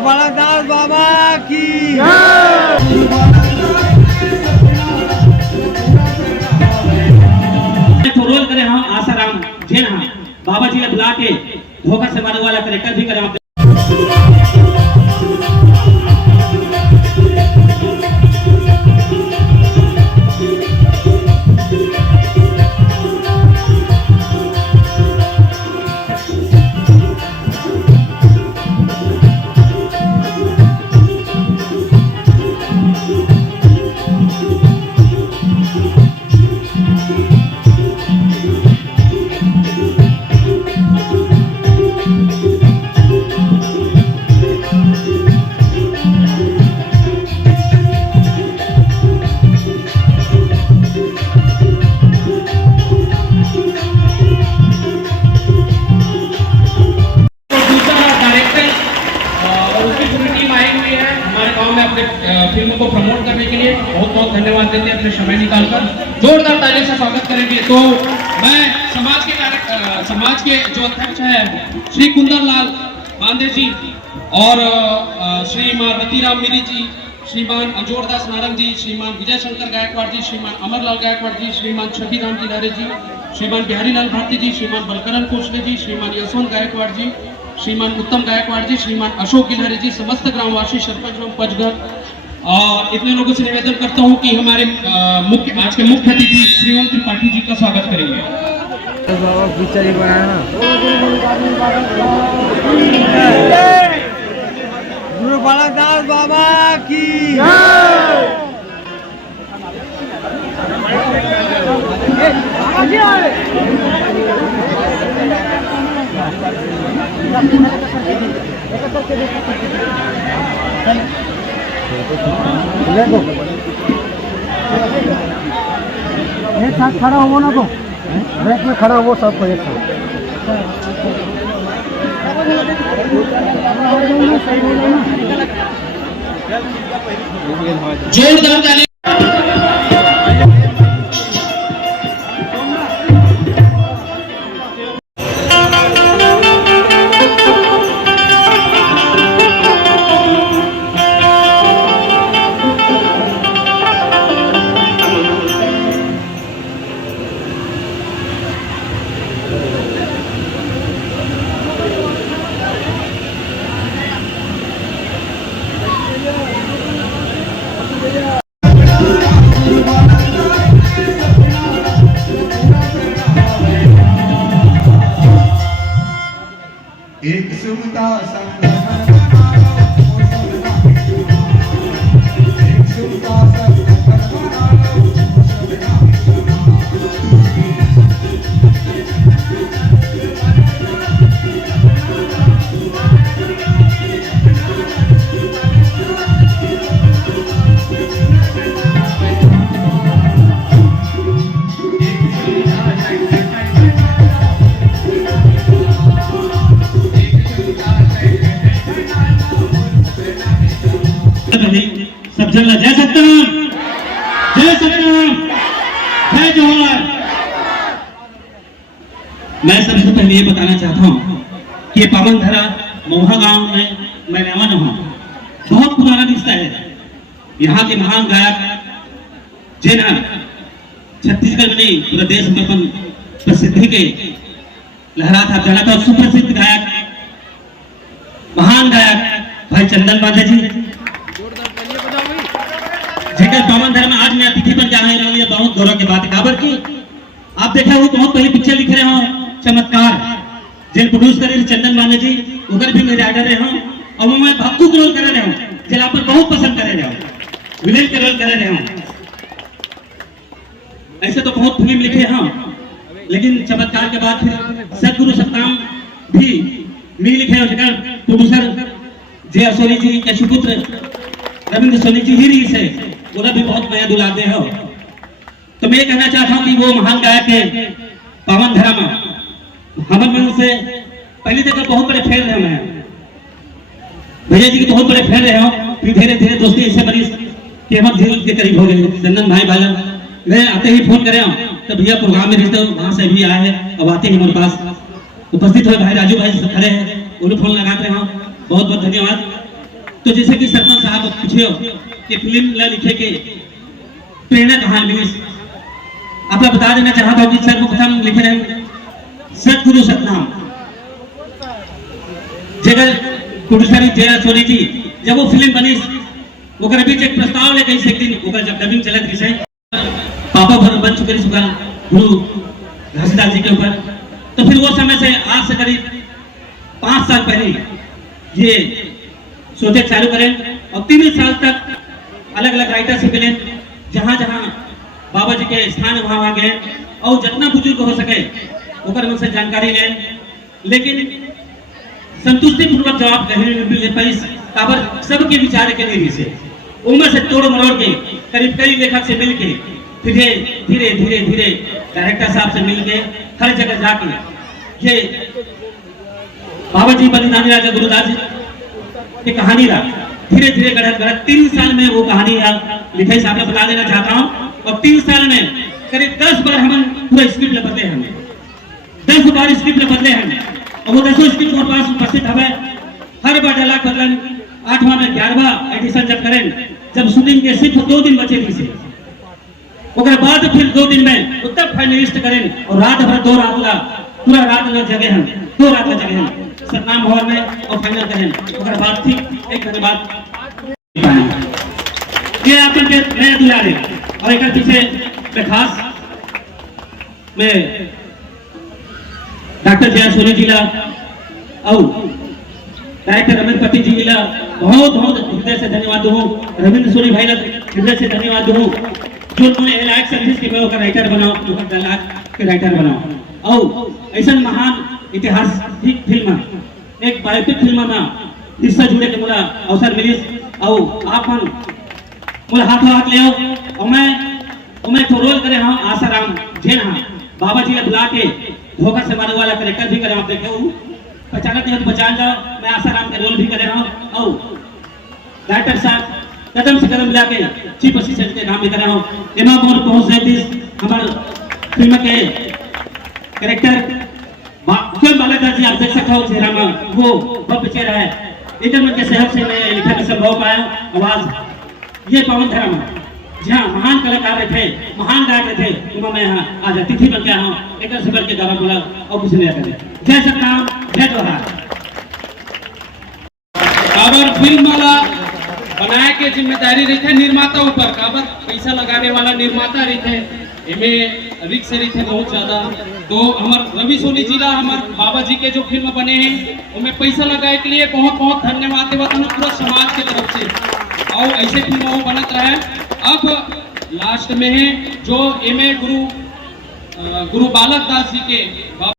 बालादास बाबा की रोल करे हम आसाराम जैन हाँ बाबा जी ने बुला के धोखा से मारने वाला करेक्टर भी करे। फिल्म को प्रमोट करने के लिए बहुत बहुत धन्यवाद देते हैं अपने समय निकालकर। जोरदार ताली से स्वागत करेंगे। तो मैं समाज के जो अध्यक्ष है श्री कुंदन लाल बांदे जी और श्रीमान रतिराम मिरी जी, श्रीमान अजोरदास नारंग जी, श्रीमान विजय शंकर गायकवाड़ जी, श्रीमान अमरलाल गायकवाड़ जी, श्रीमान छठीराम जी लहरे जी, श्रीमान बिहारी लाल भारती जी, श्रीमान बलकरण कोशले जी, श्रीमान यशवंत गायकवाड़ जी, श्रीमान उत्तम गायकवाड़ जी, श्रीमान अशोक गिलहरी जी, समस्त ग्रामवासी सरपंच एवं पंचगढ़ और इतने लोगों से निवेदन करता हूं कि हमारे आज के मुख्य अतिथि श्री ओम त्रिपाठी जी का स्वागत करेंगे। बाबा पिक्चर बनाया गुरु बालादास बाबा की एक साथ खड़ा हो ना तो रैक में खड़ा हो सबको एक साथ। जोरदार ताली। एक सुमता सब जन जय सत्यनाम, जय सत्यनाम, जय जोहार। मैं सबसे पहले ये बताना चाहता हूँ कि पावन धरा महुआ गांव में मैं नवान हूँ। बहुत पुराना रिश्ता है। यहाँ के महान गायक जिन्हें छत्तीसगढ़ में नहीं पूरे देश में अपन प्रसिद्धि के लहरा था जाना था। सुप्रसिद्ध गायक महान गायक भाई चंदन बांधे जी जेकर पावन धर्म आज मैं अतिथि बन जा रहा है। बहुत गौरव की बात है। काबर की आप देखा हो बहुत पहले पिक्चर लिख रहे हो चमत्कार जेल प्रोड्यूस करे चंदन बांधे जी उधर भी मेरे आइडल रहे हो और वो मैं भक्तू के रोल कर रहे हो जेल आप बहुत पसंद कर रहे हो विलेन के रोल कर रहे हो। ऐसे तो बहुत फिल्म लिखे हैं लेकिन चमत्कार के बाद फिर सतगुरु सप्ताम भी मी लिखे हो जेकर प्रोड्यूसर जे असोरी जी के सुपुत्र रविंद्र सोनी जी ही रही से उन्हें भी बहुत नया दुलाते हो। तो मैं ये कहना चाहता हूँ कि वो महान गायक है पावन धरा में हमारे मन से पहली जगह बहुत बड़े फैन रहे मैं भैया जी के बहुत बड़े फैन रहे हो। फिर धीरे धीरे दोस्ती ऐसे बड़ी कि हम धीरे के करीब हो गए। चंदन भाई भाई मैं आते ही फोन करे तो भैया प्रोग्राम में रहते वहां से भी आए हैं। अब आते ही हमारे पास उपस्थित हुए भाई राजू भाई खड़े हैं उन्हें फोन लगाते हैं। बहुत बहुत धन्यवाद। तो जैसे कि सरपंच साहब पूछे कि फिल्म ला लिखे के प्रेरणा कहाँ मिली, आप बता देना चाहता हूँ कि सर्वप्रथम लिखे रहे सतगुरु सतनाम, जगह प्रोड्यूसर जया सोनी जी जब वो फिल्म बनी ओकर बीच एक प्रस्ताव लेके एक दिन ओकर जब डबिंग चलत रही पापा भर बन चुके सुखा गुरु घसीदास जी के ऊपर, तो फिर वो समय से आज से करीब 5 साल पहले ये सोचे चालू करें और 3 साल तक अलग अलग राइटर से मिले, जहां जहां बाबा जी के स्थान वहां गए और जितना बुजुर्ग हो सके ओकर मन से जानकारी लें, लेकिन संतुष्टि पूर्वक जवाब नहीं मिल पाई काबर सबके विचार के लिए से उम्र से तोड़ मरोड़ के करीब कई लेखक से मिल के फिर धीरे धीरे धीरे डायरेक्टर साहब से मिल के हर जगह जाके ये बाबा जी बलिदानी राजा गुरुदास जी की कहानी रहा धीरे धीरे गढ़ 3 साल में वो कहानी लिखाई साहब बता देना चाहता हूँ, और 3 साल में करीब 10 बार हम पूरा स्क्रिप्ट बदले हैं, 10 बार स्क्रिप्ट बदले हैं और वो 10 स्क्रिप्ट हमारे पास उपस्थित हवे, हर बार डायलॉग बदलन 8वां में 11वां एडिशन जब करें, जब शूटिंग के सिर्फ 2 दिन बचे थी से ओकर बाद फिर 2 दिन में उत्तर फाइनलिस्ट करें और रात भर 2 रात ला पूरा रात लग जगह हैं 2 रात लग जगह हैं सतनाम हॉल में और फाइनल करें ओकर बाद ठीक 1 घंटे बाद ये आप के नया दुलारे और एक पीछे मैं खास मैं डॉक्टर जया सोनी जी ला और डायरेक्टर रविंद्र पति जी ला बहुत बहुत हृदय से धन्यवाद दूं, रविंद्र सोनी भाई ला हृदय से धन्यवाद दूं जो उन्होंने लाइक सर्विस के मैं राइटर बनाओ के राइटर बनाओ और ऐसा महान ऐतिहासिक फिल्म एक बायोपिक फिल्म में इससे जुड़े के मुला अवसर मिली और आप मुला हाथ ले और मैं तो रोल करे हाँ आसाराम जेन हाँ बाबा जी ने बुला के धोखा से मारने वाला करेक्टर भी करे, आप देखे पहचानते हैं तो पहचान जाओ, मैं आसाराम के रोल भी करे रहा हूँ और डायरेक्टर साहब कदम से कदम मिला के चीफ असिस्टेंट के काम भी कर रहा हूँ। एमा मोर पहुंच हमारे फिल्म के कैरेक्टर क्यों बालादास जी आप देख सकते हो चेहरा में वो बहुत चेहरा है, इधर मन के शहर से मैं लिखा में संभव पाया आवाज ये पवन धर्म जहाँ महान कलाकार थे महान गायक थे उमा मैं यहाँ आज अतिथि बन के आया हूँ, एक से बढ़ के गावा बोला और कुछ नहीं करे। जय सतनाम जय जोहार। काबर फिल्म वाला बनाए के जिम्मेदारी रहते है निर्माता ऊपर, काबर पैसा लगाने वाला निर्माता रहते इनमें रिक्स रहते बहुत ज्यादा। तो हमार रवि सोनी जी ला हमार बाबा जी के जो फिल्म बने हैं उनमें पैसा लगाए के लिए बहुत बहुत धन्यवाद देवता हूँ पूरा समाज के तरफ से, और ऐसे फिल्म वो बनत रहे। अब लास्ट में है जो एम ए गुरु बालक दास जी के